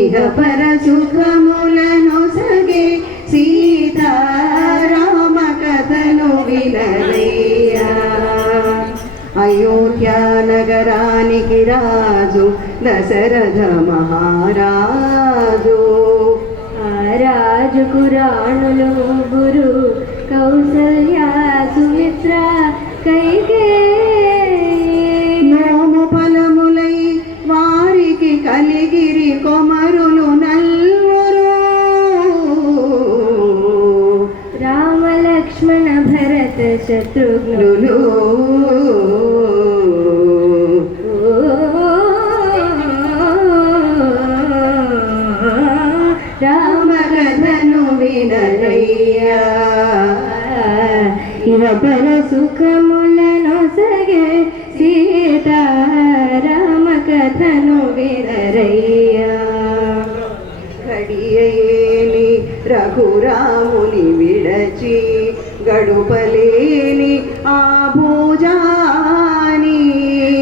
ఇహ పర సుఖములను సగే సీతారామ కథను వినరయ్యా. అయోధ్య నగరానికి రాజు దశరథ మహారాజు. ఆ రాజుకు రాణులు ముగ్గురు, కౌసల్య, సుమిత్ర, కైకేయి. నోము ఫలములై వారికి కలిగిరి కొమరులు నల్వరు. రామ లక్ష్మణ భరత శత్రుఘ్నులు. రామ కథను వినరయ్యా. ఇవ పర సుఖములను సగే సీతారామ కథను వినరయ్యా. కడియేని రఘురాముని విడచి గడుపలేని ఆ భోజాని.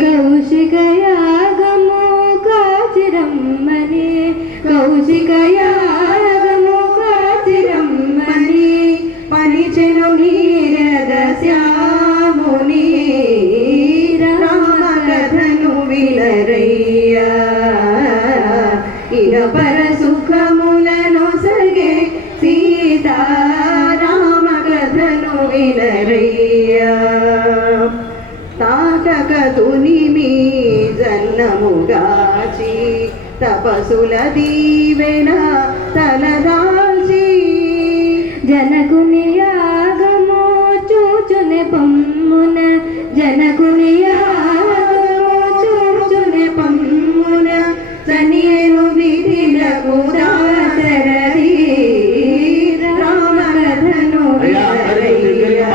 కౌశిక యాగము కాచిరమ్మని, కౌశిక యాగము కాచిరమ్మని పనిచెను నీరద శ్యాముని. రామ కథను వినరయ్యా. ఇహ పర సుఖములను సగే సీతారామ కథను వినరయ్యా. తాటక తునిమి జన్నముగాచి తపసుల దీవెన తలదాల్చి. జనకుని యాగము చూచునే పమ్మున, జనకుని యాగము చూచునే పమ్మున సనియను విధిలకు దాశరథి. రామ కథను వినరయ్యా.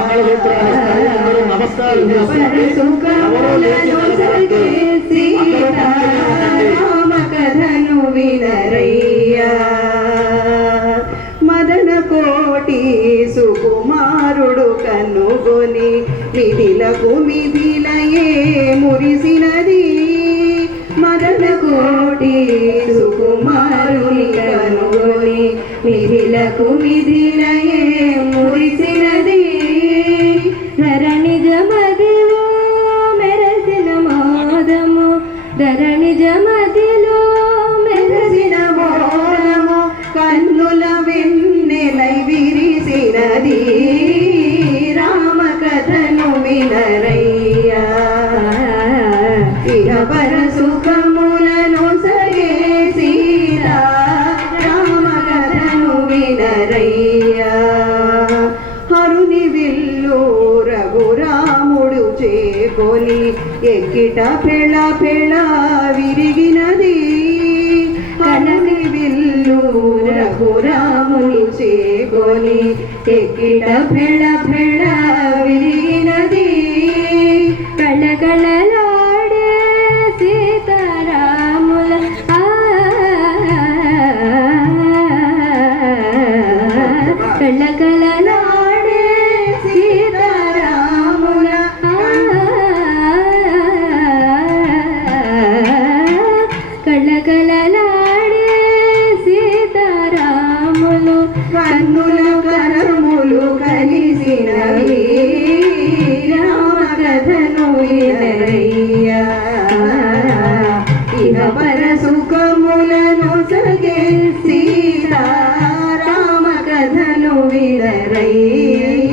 సుఖములను సగే సీతారామ కథను వినరయ్యా. మదన కోటి సుకుమారుడు కనుగొని మిథిలకు మిథిలయే మురిసినది. మదన కోటి సుకుమారుని కనుగొని మిథిలకు మిథిలయే మురిసినది. ధరణిజ మదిలో మెరసిన మోదము, ధరణిజ మదిలో మెరసిన మోడము కన్నుల వెన్నెలై విరిసినది. రామ కథను వినరయ్యా. ఇహ పర సుఖములను సగే సీతారామ కథను వినరయ్యా. హరుని విల్లు రఘురాముడు చేకొని ఎక్కిట పెళ పెళ విరిగినది. హరుని విల్లు రఘురాముని చేకొని ఎక్కిట పెళ పెళ విరిగినది. కళకళలాడే సీతారాముల కళకళలాడే సీతారాముల కళకళలాడే సీతారాములు. కన్నుల కరములు కలిసినవి. రామ కథను వినరయ్యా. ఇహ పర సుఖములను సగే సీతారామ కథను వినరయ్యా.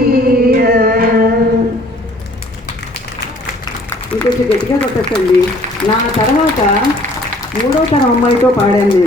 ఇంకొంచెం గట్టిగా కొట్టండి. నా తర్వాత 3వ తరం అమ్మాయితో పాడాను.